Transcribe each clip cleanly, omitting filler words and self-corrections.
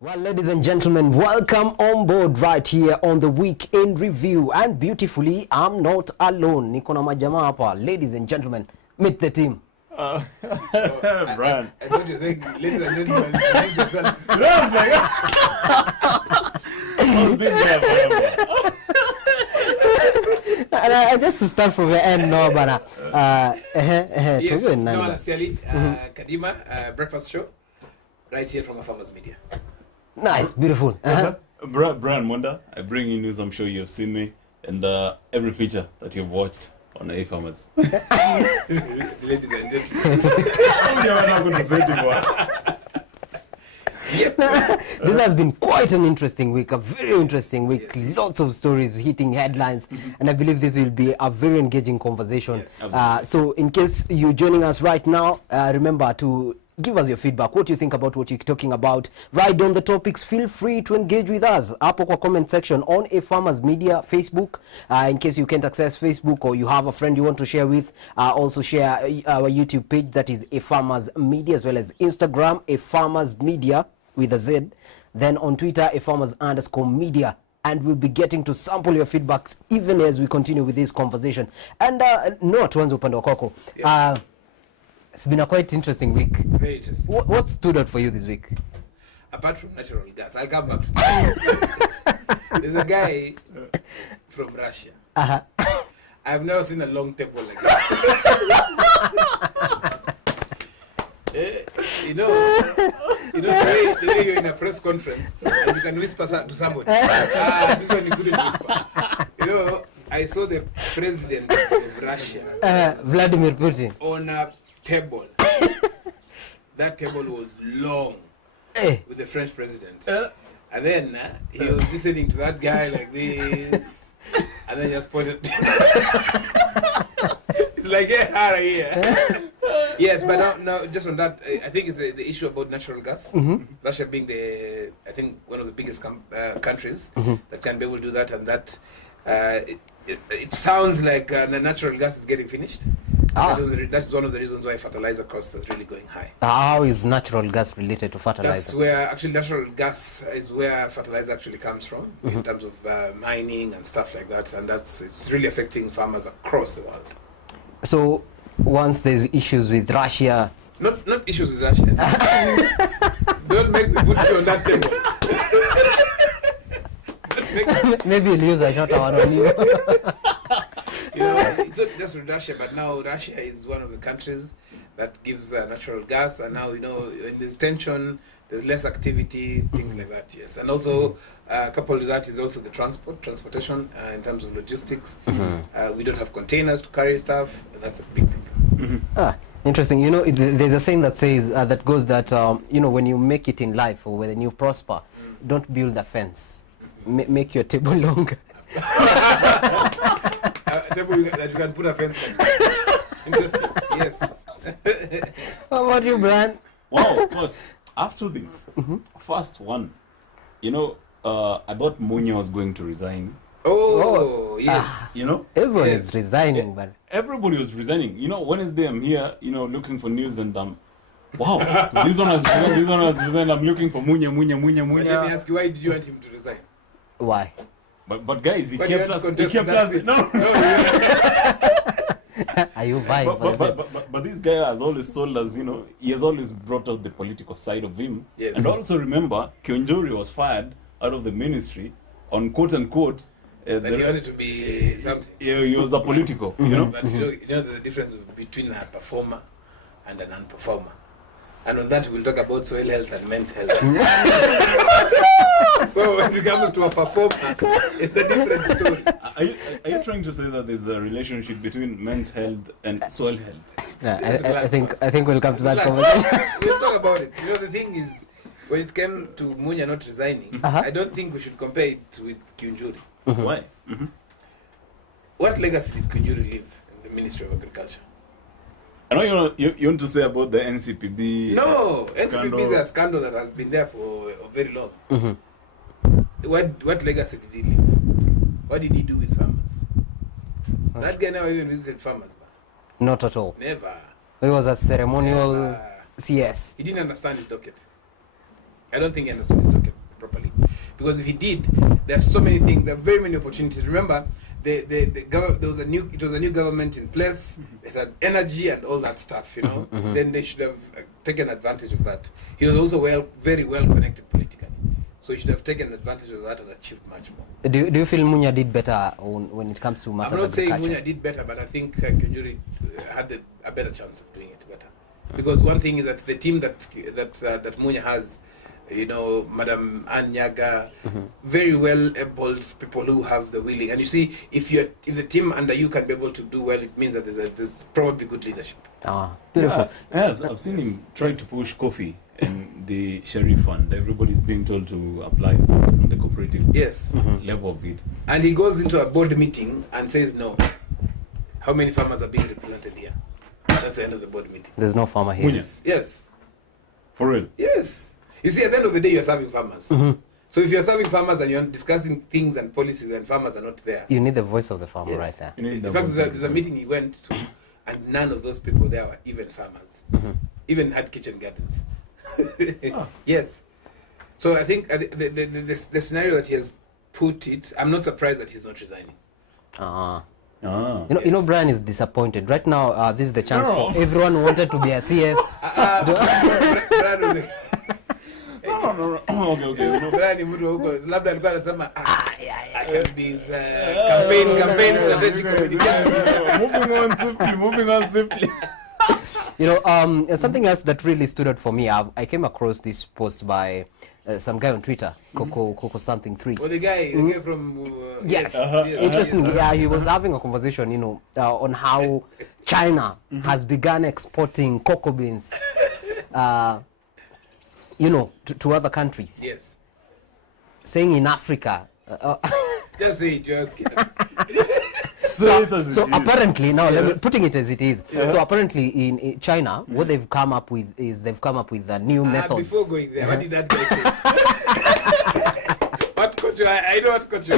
Well, ladies and gentlemen, welcome on board right here on the Week in Review. And beautifully, I'm not alone. Niko na majamaa hapa. Ladies and gentlemen, meet the team. Brian. I thought you were saying, ladies and gentlemen, introduce yourself. No, I was like, I've been there forever. I just to start from the end, no, but Yes, Noah Nasiali, Kadima, breakfast show, right here from a Farmers Media. Nice, beautiful. Brian Monda, I bring you news. I'm sure you've seen me and every feature that you've watched on A Farmers. Ladies and gentlemen. You're not going to say it anymore. This has been quite an interesting week, a very interesting week. Yes. Lots of stories hitting headlines, and I believe this will be a very engaging conversation. Yes. So in case you're joining us right now, remember to give us your feedback. What do you think about what you're talking about? Write down the topics. Feel free to engage with us. Up on comment section on A Farmers Media Facebook. In case you can't access Facebook or you have a friend you want to share with, also share our YouTube page, that is A Farmers Media, as well as Instagram, A Farmers Media with a Z. Then on Twitter, A Farmers_media. And we'll be getting to sample your feedbacks even as we continue with this conversation. And Noah, tuanze upande wa kwako. It's been a quite interesting week. Very interesting. What stood out for you this week? Apart from natural gas, I'll come back to that. There's a guy from Russia. I've never seen a long table like that. You know, the way you're in a press conference and you can whisper to somebody. This one you couldn't whisper. You know, I saw the president of Russia, Vladimir Putin, on a table. That table was long with the French president. And then he was listening to that guy like this. And then just pointed. It's like, yeah, here. Yes, but no, just on that, I think it's the issue about natural gas. Russia being I think one of the biggest countries that can be able to do that, and that it sounds like the natural gas is getting finished. That's one of the reasons why fertilizer costs are really going high. How is natural gas related to fertilizer? That's where actually natural gas is where fertilizer actually comes from in terms of mining and stuff like that, and it's really affecting farmers across the world. So once there's issues with Russia, not issues with Russia. Don't make me put you on that table. Maybe you'll use a short one on you. You know, it's not just with Russia, but now Russia is one of the countries that gives natural gas, and now, you know, in there's tension, there's less activity, things like that, yes. And also, coupled with that is also the transportation in terms of logistics. We don't have containers to carry stuff, and that's a big problem. Interesting. You know, there's a saying that says, that goes that, you know, when you make it in life or when you prosper, don't build a fence. Make your table longer. A table that you can put a fence on. Interesting, yes. How about you, Brian? Wow, of course. After this, first one, you know, I thought Munya was going to resign. Oh, yes. You know? Everyone is resigning, but everybody was resigning. You know, Wednesday I'm here, you know, looking for news, and wow, this one has resigned, I'm looking for Munya. But let me ask you, why did you want him to resign? Why? But guys, he kept us. No. Are you buying? But this guy has always told us, you know, he has always brought out the political side of him. Yes. And also remember, Kionjori was fired out of the ministry on quote unquote. But he wanted to be something. He was a political, you know. But you know the difference between a performer and a non-performer. And on that, we'll talk about soil health and men's health. So when it comes to a performer, it's a different story. Are you trying to say that there's a relationship between men's health and soil health? Yeah, I think we'll come to that conversation. We'll talk about it. You know, the thing is, when it came to Munya not resigning, I don't think we should compare it with Kionjori. Why? What legacy did Kionjori leave in the Ministry of Agriculture? I know you want to say about the NCPB. No, NCPB is a scandal that has been there for very long. What legacy did he leave? What did he do with farmers? That guy never even visited farmers. Not at all. Never. It was a ceremonial CS. He didn't understand his docket. I don't think he understood his market properly. Because if he did, there are so many things, there are very many opportunities. Remember, there was a new government in place. It had energy and all that stuff, you know. Then they should have taken advantage of that. He was also very well connected politically, so he should have taken advantage of that and achieved much more. Do you feel Munya did better when it comes to matters I'm not saying agriculture? Munya did better, but I think Kunjuri had a better chance of doing it better. Because one thing is that the team that Munya has, you know, Madam Anyaga, very well able people who have the willing. And you see, if the team under you can be able to do well, it means that there's probably good leadership. Ah, beautiful. Yeah, I've seen him try to push coffee and the Sheriff Fund. Everybody's being told to apply on the cooperative level of it. And he goes into a board meeting and says, no. How many farmers are being represented here? That's the end of the board meeting. There's no farmer here. Munya. Yes. For real? Yes. You see, at the end of the day, you're serving farmers. So if you're serving farmers and you're discussing things and policies and farmers are not there. You need the voice of the farmer right there. In fact, there's a meeting he went to, and none of those people there were even farmers. Even had kitchen gardens. Yes. So I think the scenario that he has put it, I'm not surprised that he's not resigning. You know, Brian is disappointed right now. This is the chance for everyone who wanted to be a CS. No. Okay. Brian mtu huko labda alikuwa anasema I can be his campaign strategic communication. Moving on simply. You know, something else that really stood out for me, I came across this post by some guy on Twitter, Coco something 3. Oh, the guy from yes. Interestingly, yeah, he was having a conversation, you know, on how China has begun exporting cocoa beans, you know, to other countries. Yes. Saying in Africa. Just say it, just So apparently, now let me putting it as it is. So apparently in China, what they've come up with is new methods. Before going there, what did that guy say? What coach? I know what coach.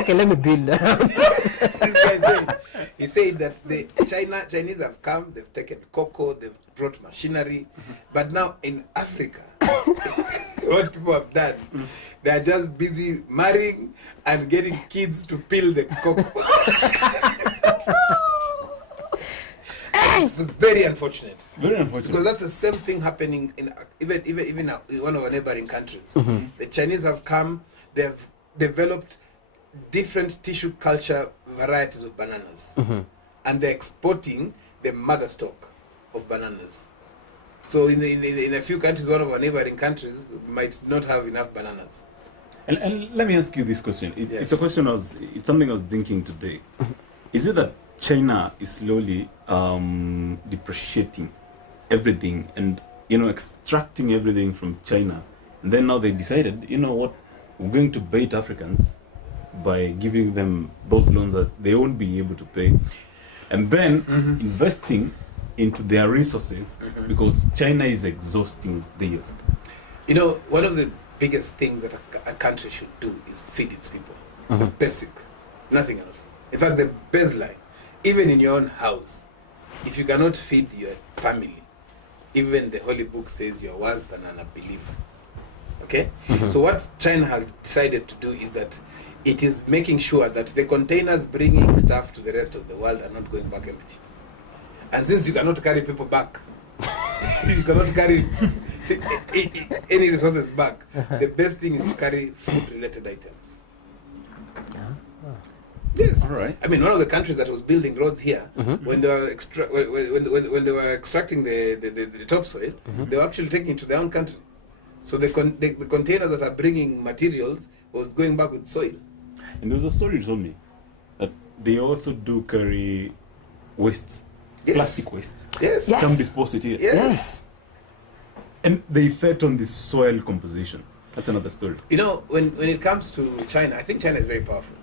Okay, let me build. This guy said, he said that the Chinese have come, they've taken cocoa, they've brought machinery, but now in Africa, what people have done, they are just busy marrying and getting kids to peel the cocoa. It's very unfortunate. Very unfortunate. Because that's the same thing happening in even in one of our neighboring countries. The Chinese have come, they've developed different tissue culture varieties of bananas, and they're exporting the mother stock of bananas. So in a few countries, one of our neighboring countries might not have enough bananas. And let me ask you this question. It's a question it's something I was thinking today. Is it that China is slowly depreciating everything and, you know, extracting everything from China, and then now they decided, you know what, we're going to bait Africans by giving them those loans that they won't be able to pay, and then investing into their resources because China is exhausting theirs. You know, one of the biggest things that a country should do is feed its people. The basic, nothing else. In fact, the baseline, even in your own house, if you cannot feed your family, even the Holy Book says you're worse than an unbeliever. Okay? So what China has decided to do is that it is making sure that the containers bringing stuff to the rest of the world are not going back empty. And since you cannot carry people back, you cannot carry any resources back, the best thing is to carry food-related items. Yes. All right. I mean, one of the countries that was building roads here, when they were when they were extracting the topsoil, they were actually taking it to their own country. So the containers that are bringing materials was going back with soil. And there was a story you told me that they also do carry waste. Yes. Plastic waste. Yes. Come dispose it here. Yes. And the effect on the soil composition. That's another story. You know, when it comes to China, I think China is very powerful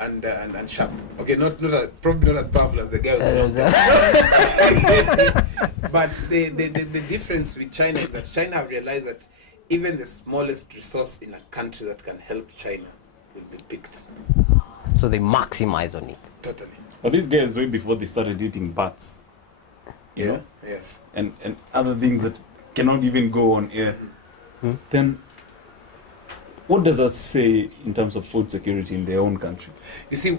and sharp. Okay, probably not as powerful as the guy with the But the difference with China is that China have realized that even the smallest resource in a country that can help China will be picked. So they maximize on it. Totally. But these guys, way before they started eating bats, you know? Yes. And other things that cannot even go on air, then what does that say in terms of food security in their own country? You see,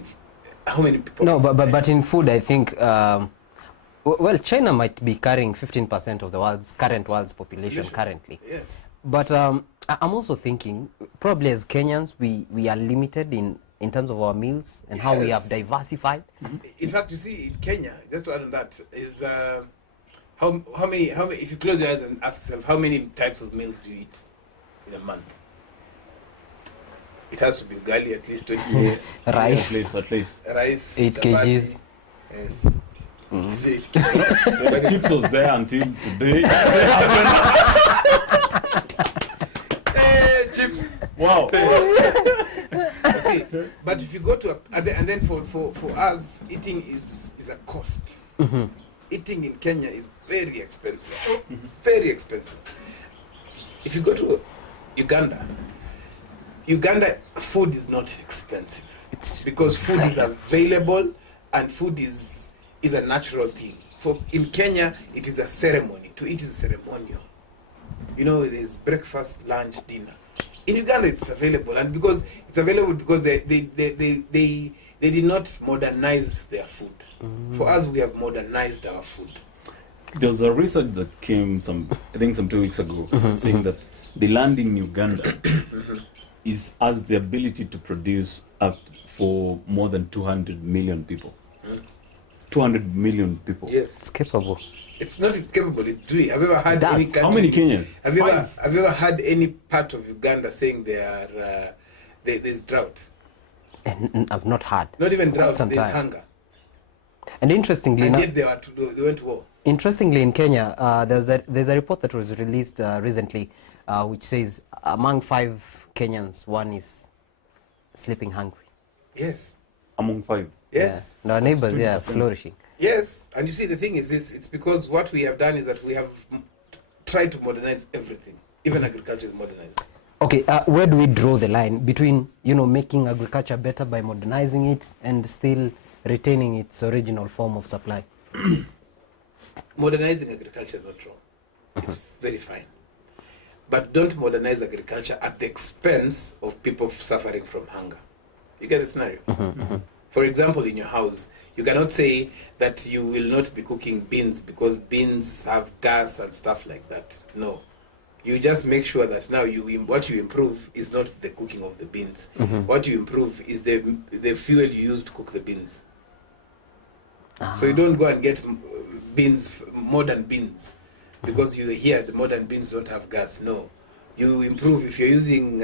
how many people? No, but in food, I think, well, China might be carrying 15% of the current world's population currently. Yes. But I'm also thinking, probably as Kenyans, we are limited in terms of our meals and how we have diversified. In fact, you see, in Kenya, just to add on that, is how many, if you close your eyes and ask yourself, how many types of meals do you eat in a month? It has to be ugali at least 20 days. Rice. At least. Rice. 8 chapati. kgs. Yes. Is it 8 kgs? The chips was there until today. Chips. Wow. You see, but if you go to and then for us, eating is a cost. Eating in Kenya is very expensive. Very expensive. If you go to Uganda, food is not expensive. It's because food is available and food is a natural thing. In Kenya, it is a ceremony. To eat is ceremonial. You know, there's breakfast, lunch, dinner. In Uganda, it's available, and because it's available because they did not modernize their food. For us, we have modernized our food. There was a research that came some 2 weeks ago saying that the land in Uganda has the ability to produce up for more than 200 million people. 200 million people. Yes, it's capable. It's not capable. It's doing. Have you ever had any country? How many Kenyans? Have you ever had any part of Uganda saying there's drought? I've not heard. Not even drought. There's hunger. And interestingly, and yet they went to war. Interestingly, in Kenya, there's a report that was released recently, which says among 5 Kenyans, 1 is sleeping hungry. Yes. Among 5. Yes. Yeah. And our neighbors, are flourishing. Yes, and you see, the thing is this: it's because what we have done is that we have tried to modernize everything. Even agriculture is modernized. Okay, where do we draw the line between, making agriculture better by modernizing it and still retaining its original form of supply? Modernizing agriculture is not wrong. It's very fine. But don't modernize agriculture at the expense of people suffering from hunger. You get the scenario? For example, in your house, you cannot say that you will not be cooking beans because beans have gas and stuff like that. No. You just make sure that now what you improve is not the cooking of the beans. What you improve is the fuel you use to cook the beans. So you don't go and get beans, modern beans, because you hear the modern beans don't have gas. No. You improve if you're using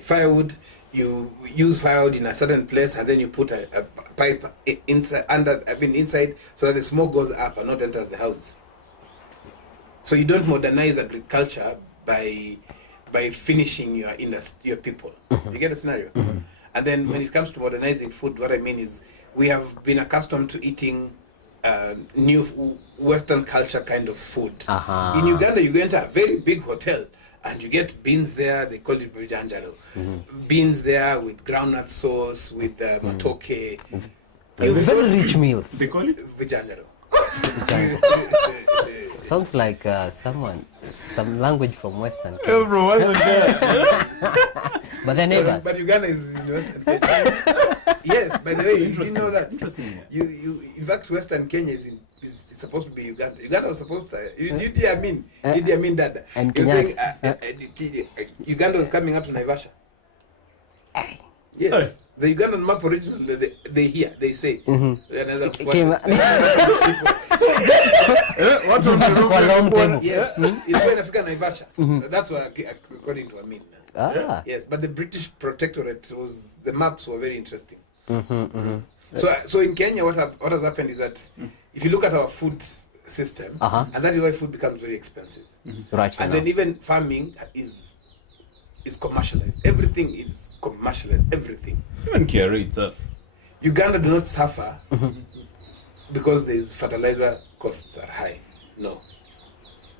firewood. You use firewood in a certain place, and then you put a pipe inside, so that the smoke goes up and not enters the house. So you don't modernize agriculture by finishing your people. You get the scenario? And then when it comes to modernizing food, what I mean is we have been accustomed to eating new Western culture kind of food. In Uganda, you go into a very big hotel, and you get beans there, they call it vijanjaro. Beans there with groundnut sauce, with matoke. Very rich meals. They call it? Vijanjaro. Sounds like some language from Western Kenya. Yeah, bro, wasn't there? But they're neighbors. But Uganda is in Western Kenya. Yes, by the way, you didn't know that. In fact, Western Kenya is supposed to be Uganda. Uganda was supposed to. Did you mean that? And you're saying Uganda was coming up to Naivasha. Yes. The Ugandan map originally, they say. Yes, it's when Africa Naivasha. That's what, according to Amin. Yes, but the British Protectorate the maps were very interesting. So in Kenya, what has happened is that if you look at our food system, and that is why food becomes very expensive. Right. And then even farming is commercialized. Everything is commercialized. Everything. Even care itself. Uganda do not suffer because these fertilizer costs are high. No,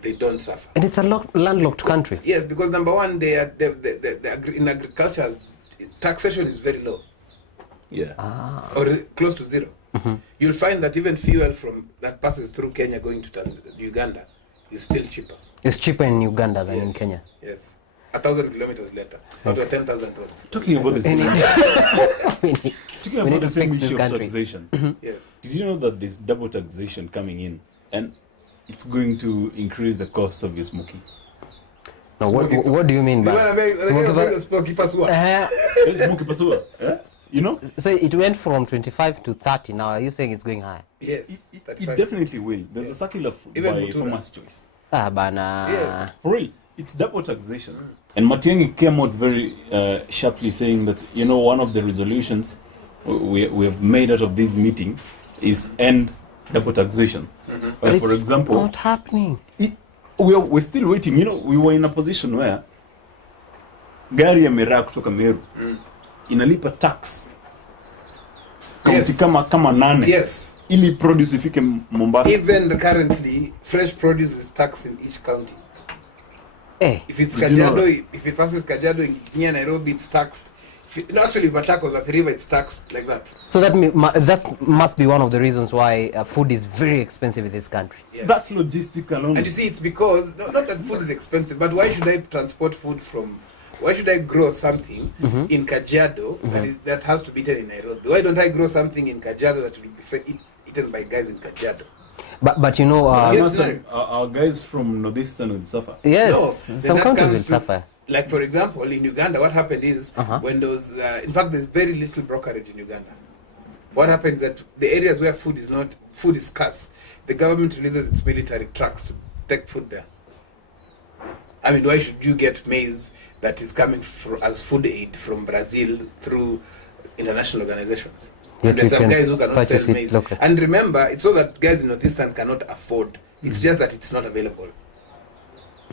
they don't suffer. And it's a landlocked country. Yes, because number one, in agriculture, taxation is very low. Yeah. Or close to zero. You'll find that even fuel that passes through Kenya going to Uganda is still cheaper. It's cheaper in Uganda than in Yes. Kenya. Yes. 1,000 kilometers later, out of 10,000 roads. Talking about the same, We need- talking we about need the to same fix this issue of country. taxation. Yes. Did you know that there's double taxation coming in, and it's going to increase the cost of your smoking? No, what do you mean You by want to make smoky pasua? Smoky pasua, eh? You know, So it went from 25 to 30. Now are you saying it's going high? Yes. it 35. definitely will. There's a circular Even by Mutura. Farmer's Choice. Ah, bana. Yes. For real, it's double taxation. And Matiang'i came out very sharply saying that, you know, one of the resolutions we have made out of this meeting is end double taxation. But For it's example, not happening. we're still waiting. You know, we were in a position where gari ya miraa kutoka Meru inalipa tax kaunti Yes. kama 8 Yes. ili produce ifike Mombasa. Even currently, fresh produce is taxed in each county. Eh. If it's Did you know Kajiado, if it passes Kajiado near Nairobi, it's taxed. No, actually, Machakos at the river, it's taxed like that. So that must be one of the reasons why food is very expensive in this country. Yes. That's logistic alone. And you see, it's because not that food is expensive, but why should I transport food from? Why should I grow something in Kajiado that has to be eaten in Nairobi? Why don't I grow something in Kajiado that will be eaten by guys in Kajiado? But you know, Yes. Our guys from Northeastern will suffer. yes, No, some then that countries will comes to- suffer. Like, for example, in Uganda, what happened is when those, in fact, there's very little brokerage in Uganda. What happens that the areas where food is scarce, the government releases its military trucks to take food there. I mean, why should you get maize that is coming as food aid from Brazil through international organizations? Yet And there's you some can guys who cannot purchase sell it maize. locally. And remember, it's not that guys in Northeastern cannot afford. It's just that it's not available.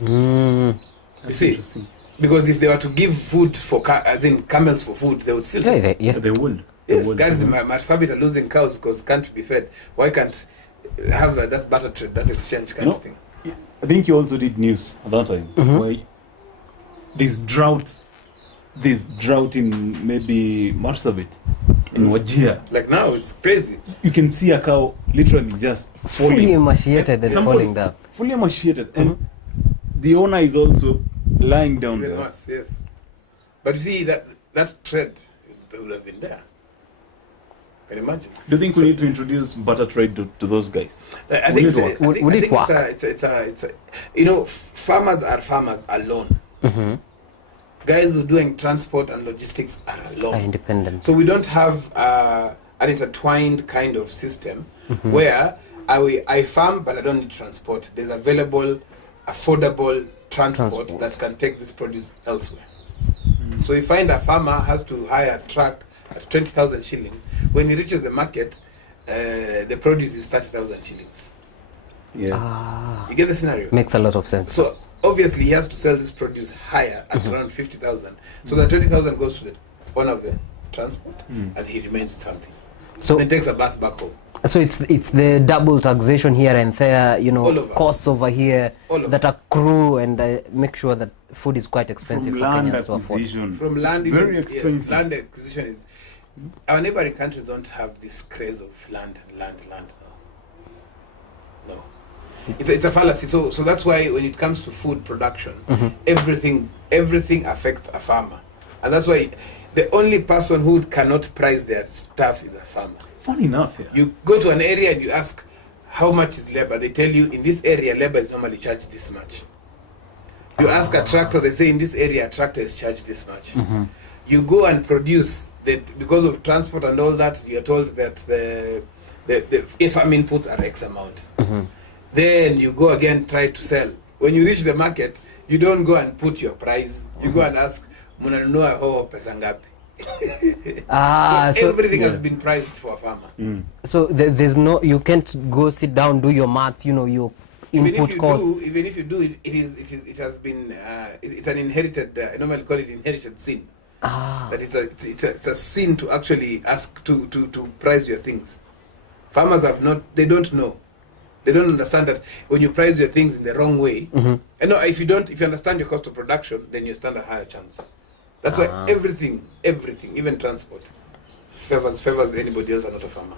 Mm. You see? Interesting. Because if they were to give food for as in camels for food, they would still. Yeah. They would. Yes, guys in Marsabit are losing cows because can't be fed. Why can't have that barter trade, that exchange kind No. of thing? I think you also did news at that time. Where there's drought in maybe Marsabit, in Wajir. Like now, it's crazy. You can see a cow literally just Fully falling. emaciated and Somebody- falling down. Fully emaciated. And the owner is also lying down Even there. worse, yes. But you see, that trade would have been there. Can you imagine? Do you think we need to introduce butter trade to those guys? I Will think it so. work? Would it work? It's a you know, farmers are farmers alone. Mm-hmm. Guys who are doing transport and logistics are alone. Independent. So we don't have an intertwined kind of system where I farm but I don't need transport. There's available, affordable transport that can take this produce elsewhere. So you find a farmer has to hire a truck at 20,000 shillings. When he reaches the market, the produce is 30,000 shillings. Yeah. You get the scenario? Makes a lot of sense. So obviously he has to sell this produce higher at around 50,000. So the 20,000 goes to the owner of the transport and he remains with something. So Then takes a bus back home. So it's the double taxation here and there, you know, All over. costs over here All over. that accrue and make sure that food is quite expensive From for land Kenyans to afford. acquisition. From land, it's very yes, expensive. land acquisition is. Our neighboring countries don't have this craze of land. No. It's a fallacy. So that's why when it comes to food production, everything affects a farmer, and that's why the only person who cannot price their stuff is a farmer. Funny enough, yeah. You go to an area and you ask, how much is labor? They tell you, in this area, labor is normally charged this much. You ask a tractor, they say, in this area, a tractor is charged this much. You go and produce, because of transport and all that, you're told that the farm inputs are X amount. Then you go again, try to sell. When you reach the market, you don't go and put your price. You go and ask, munanunua hoho pesa ngapi? So everything has been priced for a farmer. So there's no, you can't go sit down, do your math, you know, your input costs. Even if you do, it has been it's an inherited. I normally call it inherited sin. That it's a sin to actually ask to price your things. Farmers they don't know. They don't understand that when you price your things in the wrong way. And no, if you understand your cost of production, then you stand a higher chance. That's why everything, even transport, favors anybody else and not a farmer.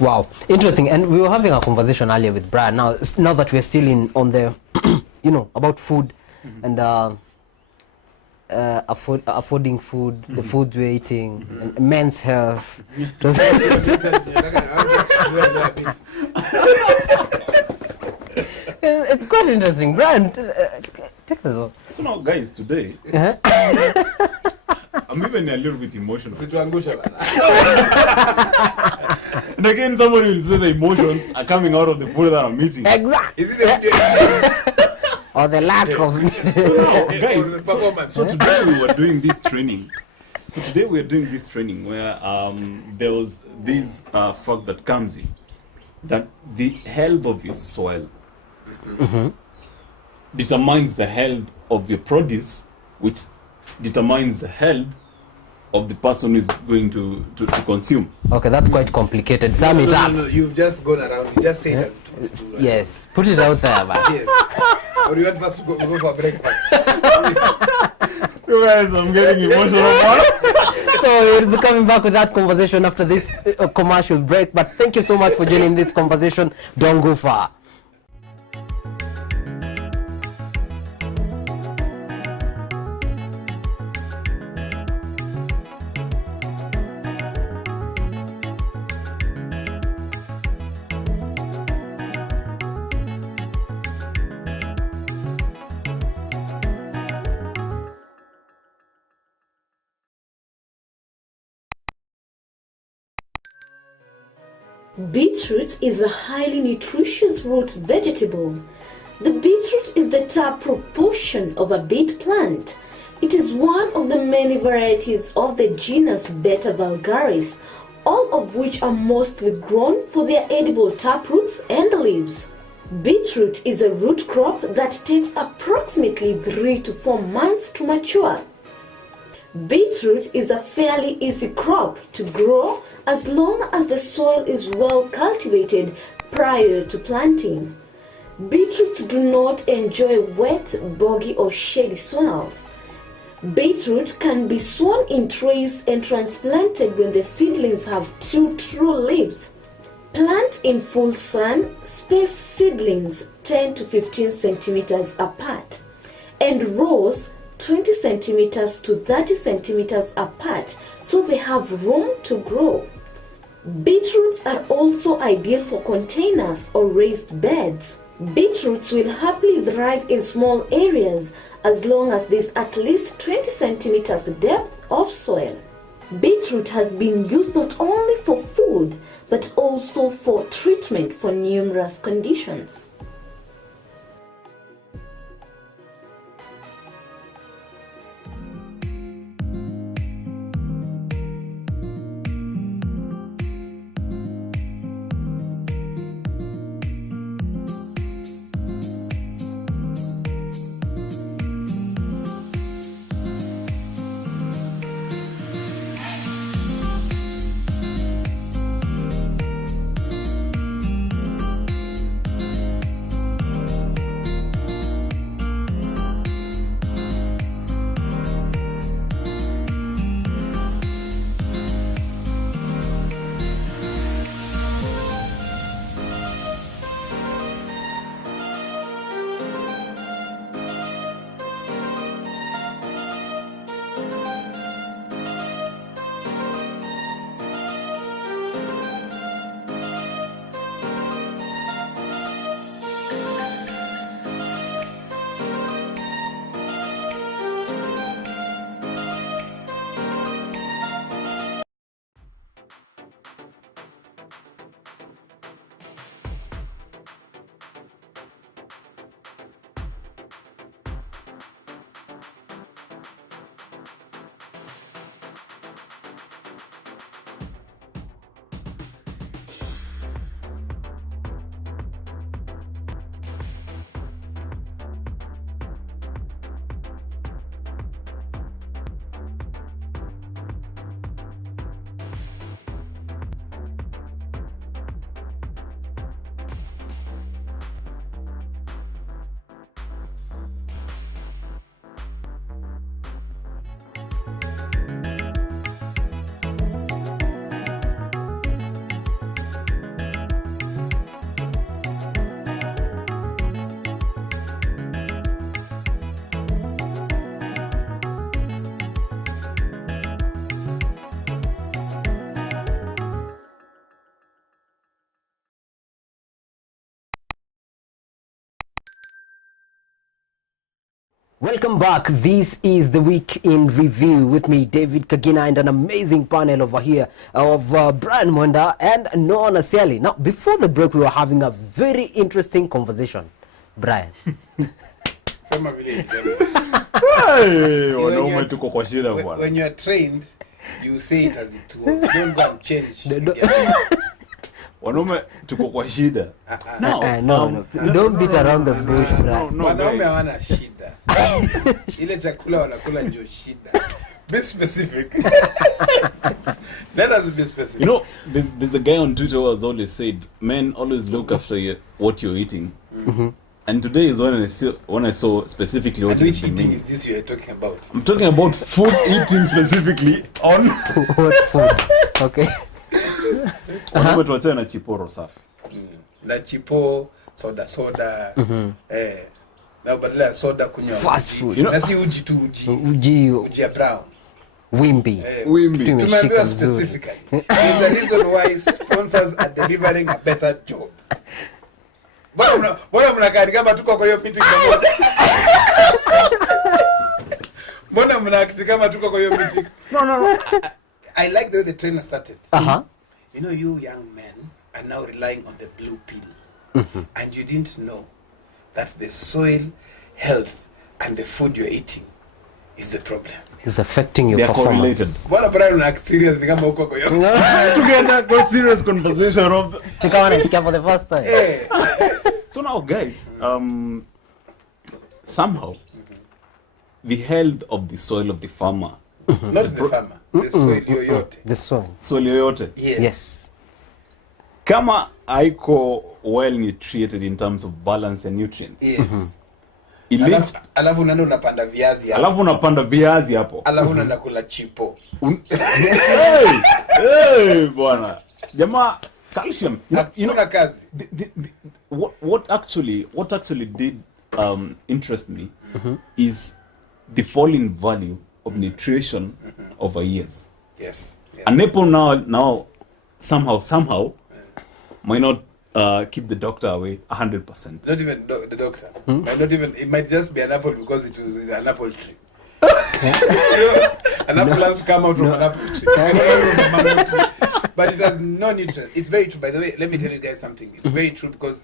Wow, interesting. And we were having a conversation earlier with Brad. Now that we're still on the about food and affording food, the foods we're eating, and men's health. It was- it's quite interesting. Brian, take us on. So now, guys, today, I'm even a little bit emotional. Situangusha bana. And again, somebody will say the emotions are coming out of the food that I'm eating. Exactly. Is it the video? Or the lack of. So now, Or the guys, performance? so today we were doing this training. So today we are doing this training where there was this fact that comes in, that the health of your soil determines the health of your produce, which determines the health of the person who is going to consume. Okay, that's quite complicated. Sum it up. No, you've just gone around. You just said as it was true, right? Yes, put it out there, man. Yes. Or you want us to go for breakfast? You guys, I'm getting emotional. So we'll be coming back with that conversation after this commercial break. But thank you so much for joining this conversation. Don't go far. Beetroot is a highly nutritious root vegetable. The beetroot is the taproot portion of a beet plant. It is one of the many varieties of the genus Beta vulgaris, all of which are mostly grown for their edible taproots and leaves. Beetroot is a root crop that takes approximately 3 to 4 months to mature. Beetroot is a fairly easy crop to grow as long as the soil is well cultivated prior to planting. Beetroots do not enjoy wet, boggy or shady soils. Beetroot can be sown in trays and transplanted when the seedlings have 2 true leaves. Plant in full sun, space seedlings 10 to 15 centimeters apart, and rows 20 centimeters to 30 centimeters apart so they have room to grow. Beetroots are also ideal for containers or raised beds. Beetroots will happily thrive in small areas as long as there's at least 20 centimeters depth of soil. Beetroot has been used not only for food but also for treatment for numerous conditions. Welcome back. This is the Week in Review with me, David Kagina, and an amazing panel over here of Brian Mwenda and Noah Nasiali. Now, before the break, we were having a very interesting conversation. Brian. Sema vile Hey, wanaume tuko kwa shida bwana. when you are trained, you say it as it was. Don't go and change. Wanaume tuko kwa shida. No. Don't beat around the bush, Brian. Wanaume hawana shida. Ile chakula wanakula ndio shida. Be specific. Let us be specific. You know, there's a guy on Twitter who has always said, men always look after what you're eating. Mm-hmm. And today is when I saw specifically what which you're eating eating. is this you are talking about? I'm talking about food eating specifically on What food? Okay. wanaume tuachane na chiporo safi. Na chipo, soda. Na badala soda kunywa Fast uji. food. Na si uji tu uji ya brown. Wimbi. Wimbi. Tumeambiwa specifically. There's a reason why sponsors are delivering a better job. Mbona mnakaa kama tuko kwa hiyo meeting pamoja? Mbona mnakaa kama tuko kwa hiyo meeting? No. I like the way the trainer started. You know, you young men are now relying on the blue pill. And you didn't know that the soil health and the food you're eating is the problem. It's affecting your They are performance. Mbona Brian unakaa serious ni kama huko kwa hiyo? Together go serious conversation of Kama nasikia for the first time. So now guys, somehow the health of the soil of the farmer, Not the farmer, the soil yoyote. The soil. soil yoyote, Yes. kama haiko well nutrited in terms of balance and nutrients, Yes. it leads, Alafu unaenda unapanda viazi hapo. alafu unapanda viazi hapo. Alafu unaenda kula chipo. Hey bwana, jamaa calcium. You know Kazi. what actually did interest me is the fall in value of nutrition over years. Yes. And Nepal now somehow might not keep the doctor away 100%. Not even the doctor. Might not even. It might just be an apple because it was an apple tree. An apple has to come out from an apple tree. But it has no nutrient. It's very true. By the way, let me tell you guys something. It's very true because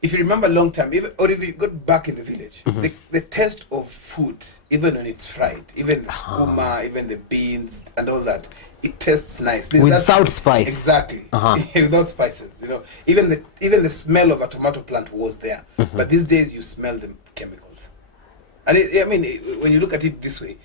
if you remember long time, if you go back in the village, the taste of food, even when it's fried, even the skuma, even the beans and all that, it tastes nice. Without spice. Exactly. Without spices. You know, even the smell of a tomato plant was there. But these days you smell the chemicals. And when you look at it this way,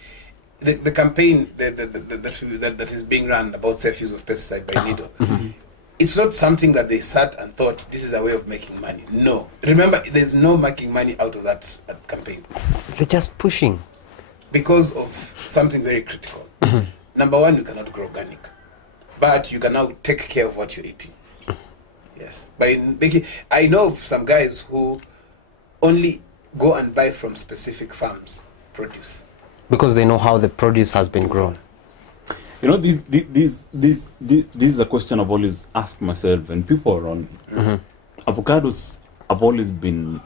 the campaign that is being run about safe use of pesticide by NIDO, it's not something that they sat and thought this is a way of making money. No. Remember, there's no making money out of that campaign. They're just pushing. Because of something very critical. Number one, you cannot grow organic. But you can now take care of what you're eating. Yes. By making, I know of some guys who only go and buy from specific farms produce. Because they know how the produce has been grown. You know, this is a question I've always asked myself when people are around me. Avocados have always been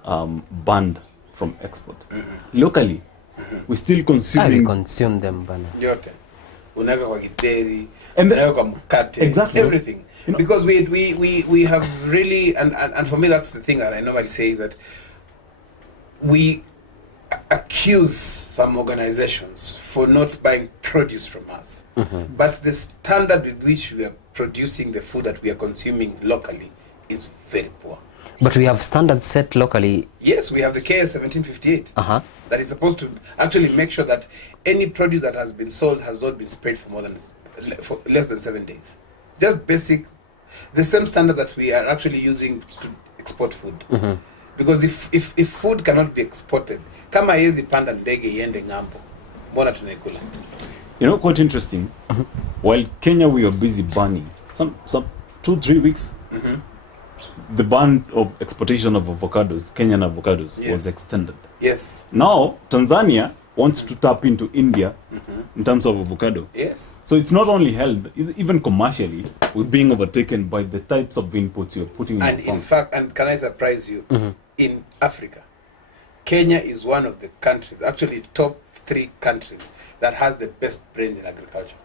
banned from export. Locally, we still consuming. We consume them, bana. Yote. Unaweka kwa githeri, And the- unaweka kwa mkate, Exactly. everything. You know- Because we have really, and for me that's the thing that I normally say is that we accuse some organizations for not buying produce from us. But the standard with which we are producing the food that we are consuming locally is very poor. But we have standards set locally. Yes, we have the KS 1758 that is supposed to actually make sure that any produce that has been sold has not been sprayed for less than 7 days. Just basic, the same standard that we are actually using to export food. Because if food cannot be exported, kama haiwezi panda ndege iende ng'ambo, mbona tunaikula? You know, quite interesting. While Kenya we are busy banning some 2-3 weeks, the ban of exportation of avocados, Kenyan avocados, was extended. Yes. Now Tanzania wants to tap into India in terms of avocado. Yes. So it's not only held, even commercially, we're being overtaken by the types of inputs you're putting in And your in farms. fact, and can I surprise you, in Africa, Kenya is one of the countries, actually top 3 countries, that has the best brains in agriculture.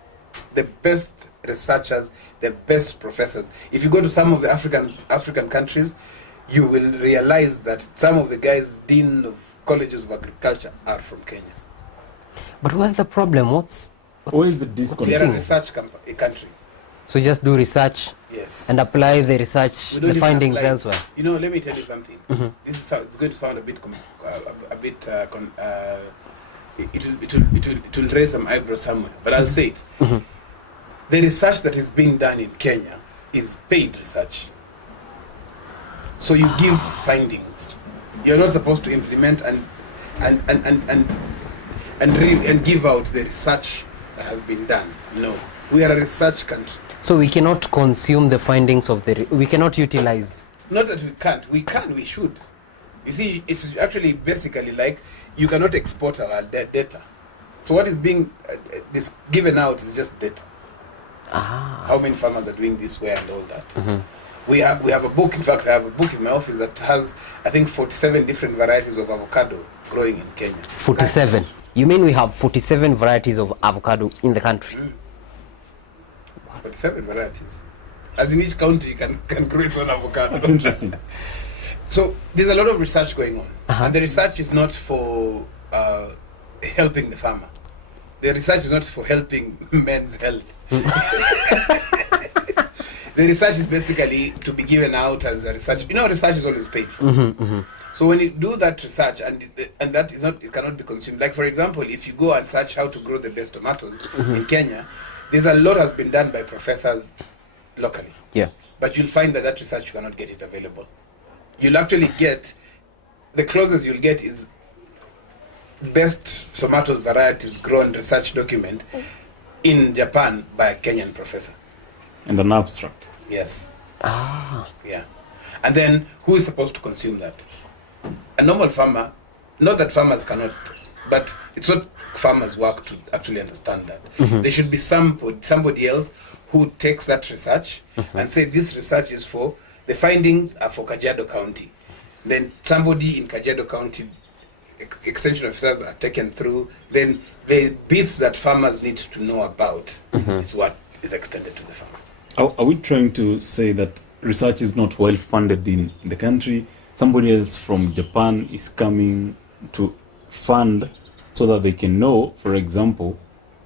The best researchers, the best professors. If you go to some of the African countries, you will realize that some of the guys, dean of colleges of agriculture, are from Kenya. But what's the problem? What's What is the disconnect? They are a research country. So just do research Yes. and apply the research, We don't the even findings apply- elsewhere. You know, let me tell you something. This is it's going to sound a bit, it will raise some eyebrows somewhere, but I'll say it. The research that is being done in Kenya is paid research. So you give findings. You're not supposed to implement and give out the research that has been done. No, we are a research country. So we cannot consume the findings of we cannot utilize. Not that we can't. We can. We should. You see, it's actually basically like you cannot export our data. So what is being this given out is just data. How many farmers are doing this way and all that. We have a book. In fact, I have a book in my office that has, I think, 47 different varieties of avocado growing in Kenya. 47. You mean we have 47 varieties of avocado in the country? 47 varieties. As in each county can grow its own avocado. That's interesting. So there's a lot of research going on, and the research is not for helping the farmer. The research is not for helping men's health. The research is basically to be given out as a research. You know, research is always paid for. So when you do that research and that is not, it cannot be consumed. Like for example, if you go and search how to grow the best tomatoes in Kenya, there's a lot has been done by professors locally. Yeah. But you'll find that research you cannot get it available. You'll actually get, the closest you'll get is best tomato varieties grown research document in Japan by a Kenyan professor. And an abstract. Yes. Yeah. And then who is supposed to consume that? A normal farmer, not that farmers cannot, but it's not farmers' work to actually understand that. There should be somebody else who takes that research and say this research is for, the findings are for Kajiado County. Then somebody in Kajiado County, extension officers are taken through, then the bits that farmers need to know about is what is extended to the farmer. Are we trying to say that research is not well funded in the country? Somebody else from Japan is coming to fund so that they can know, for example,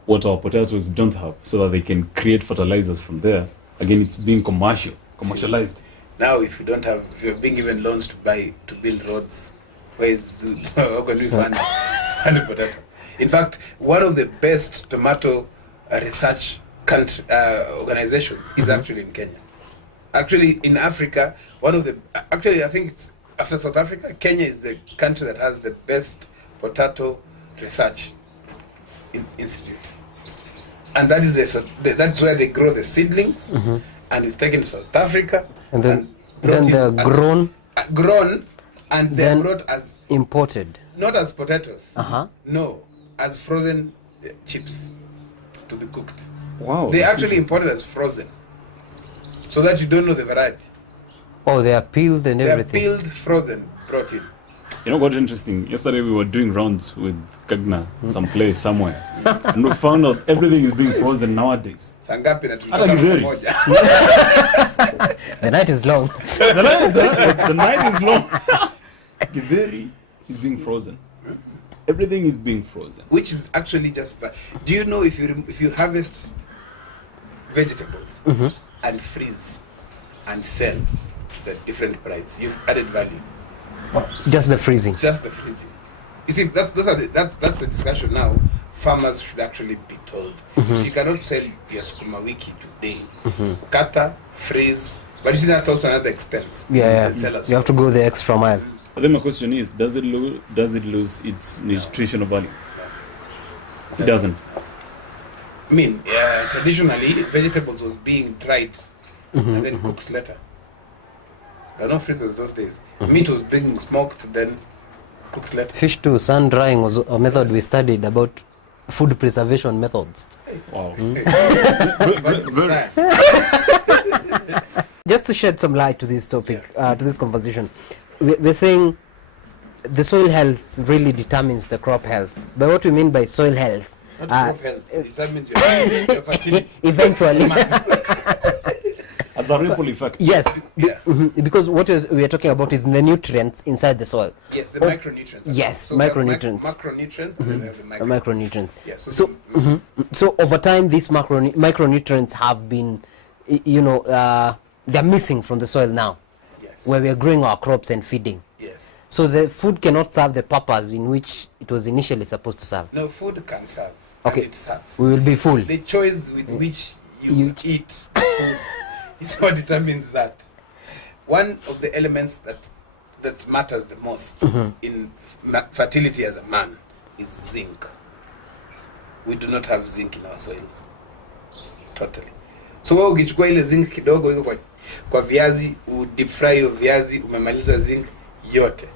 what our potatoes don't have, so that they can create fertilizers from there. Again, it's being commercialized. Now, if you're being given loans to build roads, how can we fund the potato? In fact, one of the best tomato research organizations is actually in Kenya. Actually, in Africa, I think it's after South Africa, Kenya is the country that has the best potato research institute. And that is that's where they grow the seedlings, and it's taken to South Africa. And then they're grown and they're brought as imported. Not as potatoes. No, as frozen chips to be cooked. Wow. They actually imported as frozen, so that you don't know the variety. Oh, they are peeled and everything. They are peeled, frozen, brought in. You know what's interesting? Yesterday we were doing rounds with Kagna, someplace, somewhere. And we found out everything is being frozen nowadays. Sangapi na Hata Githeri. The night is long. The night is long. Githeri is being frozen. Everything is being frozen. Which is actually just... Do you know if you harvest vegetables and freeze and sell at different price, you've added value. Just the freezing. Just the freezing. You see, that's the discussion now. Farmers should actually be told. You cannot sell your sukuma wiki today. Kata, freeze, but you see that's also another expense. Yeah. You have to go the extra mile. But then my question is, does it lose its nutritional value? It doesn't. I mean, traditionally, vegetables was being dried and then cooked later. There were no freezers those days. Meat was being smoked, then cooked later. Fish too, sun drying was a method we studied about food preservation methods. Wow. Just to shed some light to this topic, to this conversation, we're saying the soil health really determines the crop health. By what we mean by soil health, Not crop health. That means your fertility. eventually, As a ripple effect. yes, Yeah. because what we are talking about is the nutrients inside the soil. Yes, the micronutrients. Yes, So we have macronutrients. Macronutrients, and then we have the The micronutrients. Yeah, so, So, so over time, these micronutrients have been, they're missing from the soil now, yes. where we are growing our crops and feeding. Yes. So the food cannot serve the purpose in which it was initially supposed to serve. No, food can serve. Okay. And it serves. We will be full. The choice with which you eat food is what determines that. One of the elements that matters the most in fertility as a man is zinc. We do not have zinc in our soils. Totally. So wewe ukichukua ile zinc kidogo iko kwa viazi, deep fry hiyo viazi, umemaliza zinc yote.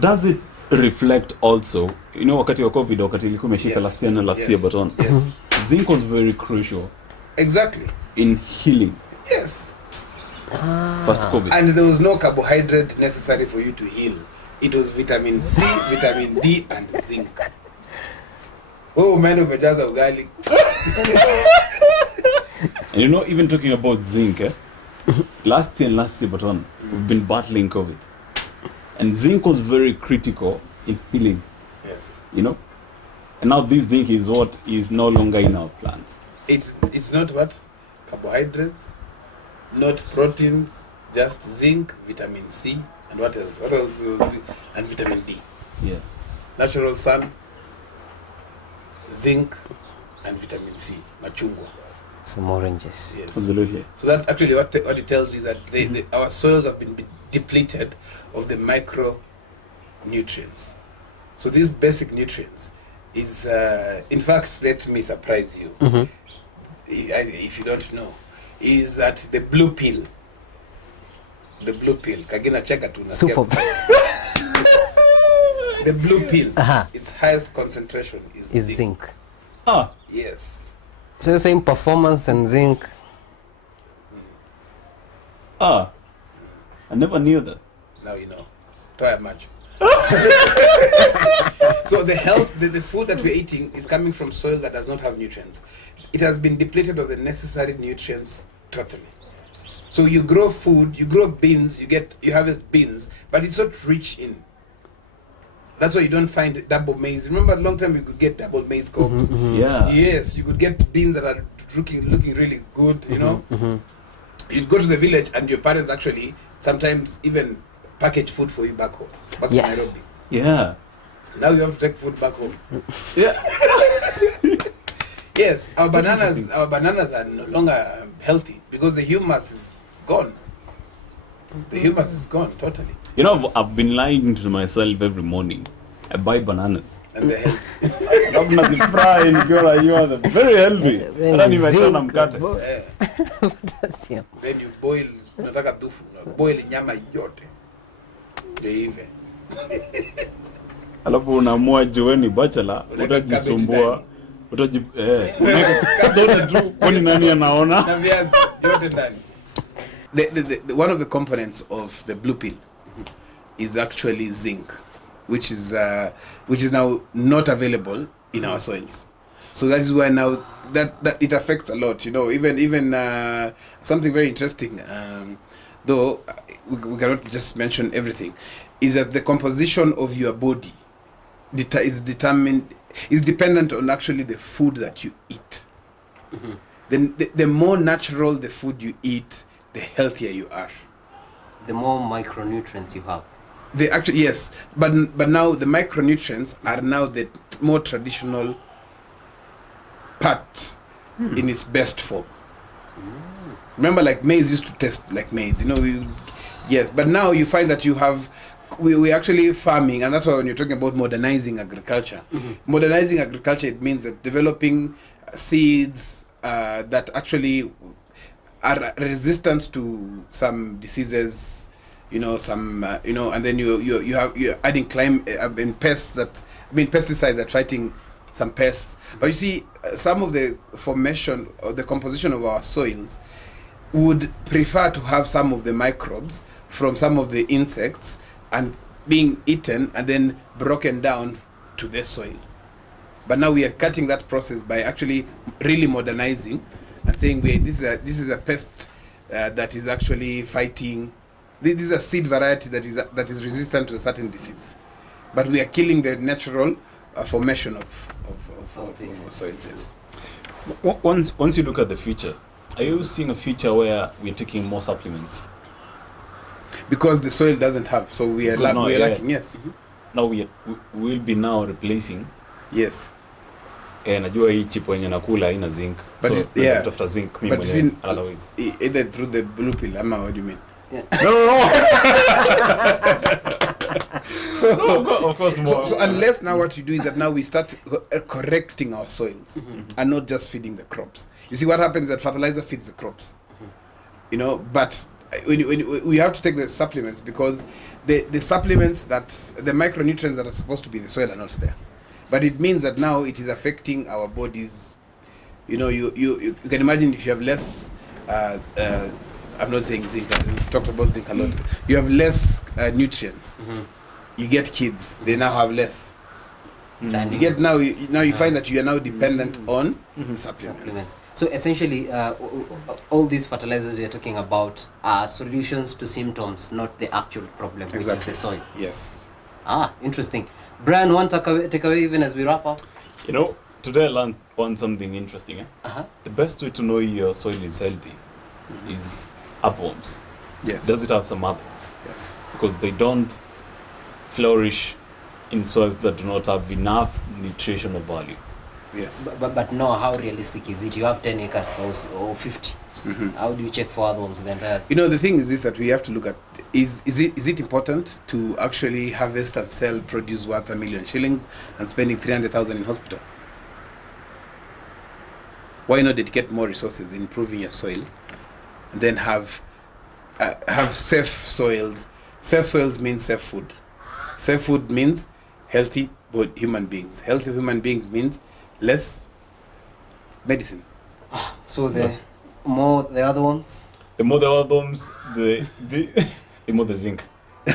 Does it reflect also, wakati wa COVID, wakati ilikuwa imeshika last year na last year baton, zinc was very crucial Exactly. in healing Yes. post COVID. And there was no carbohydrate necessary for you to heal. It was vitamin C, vitamin D, and zinc. Oh man, umejaza ugali. And even talking about zinc, last year baton, we've been battling COVID. And zinc was very critical in healing, Yes. And now this zinc is what is no longer in our plants. It's not what? Carbohydrates, not proteins, just zinc, vitamin C, and what else? What else? And vitamin D. Yeah. Natural sun, zinc, and vitamin C. Machungwa. Some oranges. Yes. Absolutely. So that actually what it tells you is that our soils have been depleted of the micronutrients. So these basic nutrients is, in fact, let me surprise you, if you don't know, is that the blue pill, kagina cheka tu nasikia Super. the blue pill, its highest concentration is zinc. Ah, Yes. So you're saying performance and zinc. I never knew that. Now you know. Toya macho. So the food that we're eating is coming from soil that does not have nutrients. It has been depleted of the necessary nutrients totally. So you grow food, you grow beans, you harvest beans, but it's not rich in. That's why you don't find double maize. Remember, a long time you could get double maize cobs. Yeah. Yes, you could get beans that are looking really good. You'd go to the village, and your parents actually sometimes even package food for you back home, back to Nairobi. Yeah. Now you have to take food back home. Yeah. Yes, our bananas are no longer healthy because the humus is gone. The humus is gone totally. I've been lying to myself every morning. I buy bananas. And they're healthy. Labda zifry nikiona you are very healthy. Hata nimechana mkate. Potassium. Then you boil, unataka dufu, boil nyama yote. Ndio hivi. Alafu unaamua jueni bachelor, utajisumbua. Zote tu kwani nani anaona? Na viazi yote ndani. The one of the components of the blue pill is actually zinc, which is now not available in our soils. So that is why now that it affects a lot. Even something very interesting. Though we cannot just mention everything, is that the composition of your body is dependent on actually the food that you eat. Then the more natural the food you eat, the healthier you are. The more micronutrients you have. They actually, yes, but now the micronutrients are now the more traditional part in its best form. Remember, like maize used to taste like maize, yes, but now you find that you have, we're actually farming, and that's why when you're talking about modernizing agriculture, modernizing agriculture, it means that developing seeds that actually are resistant to some diseases, and then you're adding pesticides that fighting some pests. But you see, some of the formation or the composition of our soils would prefer to have some of the microbes from some of the insects and being eaten and then broken down to the soil. But now we are cutting that process by actually really modernizing and saying, this is a pest that is actually fighting. This is a seed variety that is resistant to a certain disease. But we are killing the natural formation of soils. Yes. Once you look at the future, are you seeing a future where we're taking more supplements? Because the soil doesn't have, so we are lacking. Yes. Mm-hmm. Now we will be now replacing. Yes. Najua hii chip yenye nakula haina zinc. But so after zinc mimi mwenyewe otherwise. Either through the blue pill, what do you mean? Yeah. No. So, of course more. So unless now what you do is that now we start correcting our soils and not just feeding the crops. You see what happens is that fertilizer feeds the crops. You know, but when we have to take the supplements because the supplements that the micronutrients that are supposed to be in the soil are not there. But it means that now it is affecting our bodies. You know, you can imagine if you have less I'm not saying zinc, we've talked about zinc a lot. You have less nutrients. You get kids, they now have less. You get now you find that you are now dependent on supplements. So essentially, all these fertilizers we are talking about are solutions to symptoms, not the actual problem, which is the soil. Yes. Interesting. Brian, one takeaway even as we wrap up? You know, today I learned something interesting. The best way to know your soil is healthy is earthworms. Yes. Does it have some earthworms? Yes. Because they don't flourish in soils that do not have enough nutritional value. Yes. But no, how realistic is it? You have 10 acres or 50. How do you check for earthworms the entire? You know, the thing is this, that we have to look at, is it important to actually harvest and sell produce worth $1 million shillings and spending 300,000 in hospital? Why not dedicate more resources in improving your soil and then have safe soils? Safe soils means safe food. Safe food means healthy human beings. Healthy human beings means less medicine. So the more the other ones? The more the earthworms, the more the zinc. Of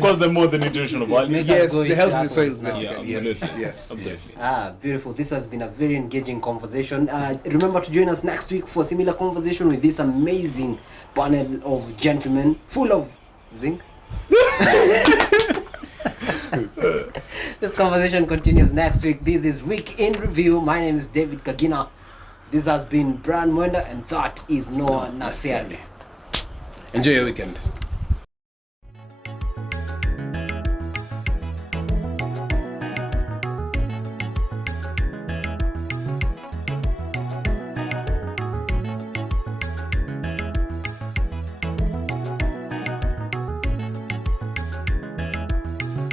course, the more the nutritional value. Yes, the health of the soil is basically. Yeah, Yes. Absolutely. Beautiful. This has been a very engaging conversation. Remember to join us next week for a similar conversation with this amazing panel of gentlemen full of zinc. This conversation continues next week. This is Week in Review. My name is David Kagina. This has been Brian Mwenda, and that is Noah Nasiani. Enjoy your weekend.